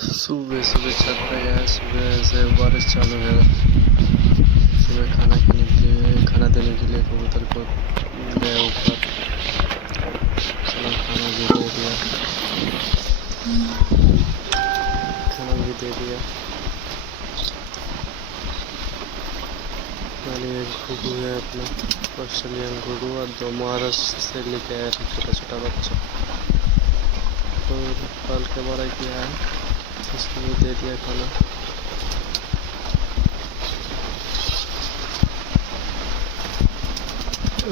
सुबह सुबह चल रहा है। सुबह से बारिश चालू है। सुबह खाना देने के लिए कबूतर को गया ऊपर। चलो खाना भी दे दिया। मैंने एक घुघू है अपना ऑस्ट्रेलियन घुघू और 2 महाराष्ट्र से लेके आया था छोटा छोटा बच्चा, और पाल के बड़ा किया है। इसको भी दे दिया खाना।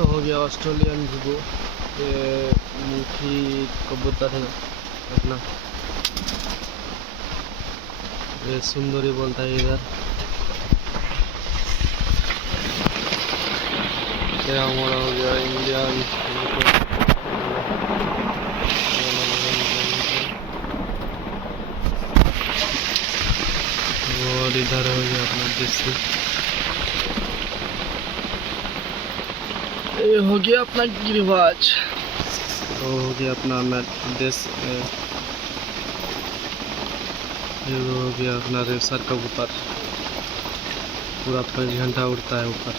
हो गया ऑस्ट्रेलियन घुघू। ये मुखी कबूतर है अपना, ये सुंदरी बोलता है इधर। ये हमारा हो गया इंडियन। और इधर हो गया अपना देसी। ये हो गया अपना गिरिबाज। हो गया अपना देश। ये हो गया अपना रेसर कबूतर, पूरा 5 घंटा उड़ता है ऊपर।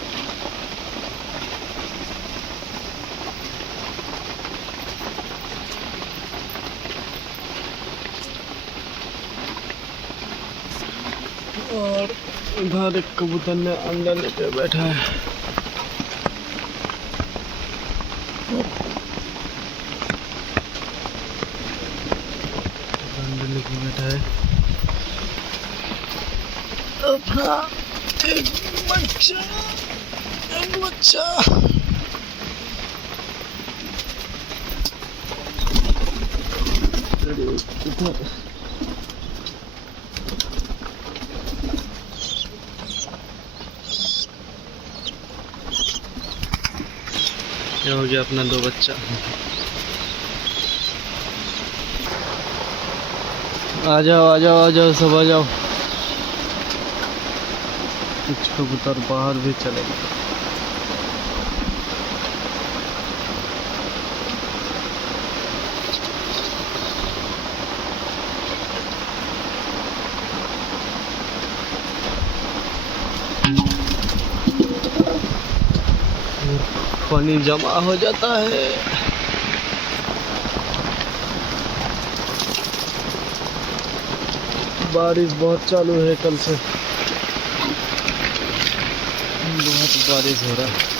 और इधर एक कबूतर ने अंडा लेके बैठा है। अंडा लेके बैठा है अपना एक बच्चा। ये हो गया अपना 2 बच्चा। आ जाओ सब आ जाओ। कुछ कबूतर बाहर भी चले गए। पानी जमा हो जाता है। बारिश बहुत चालू है, कल से बहुत बारिश हो रहा है।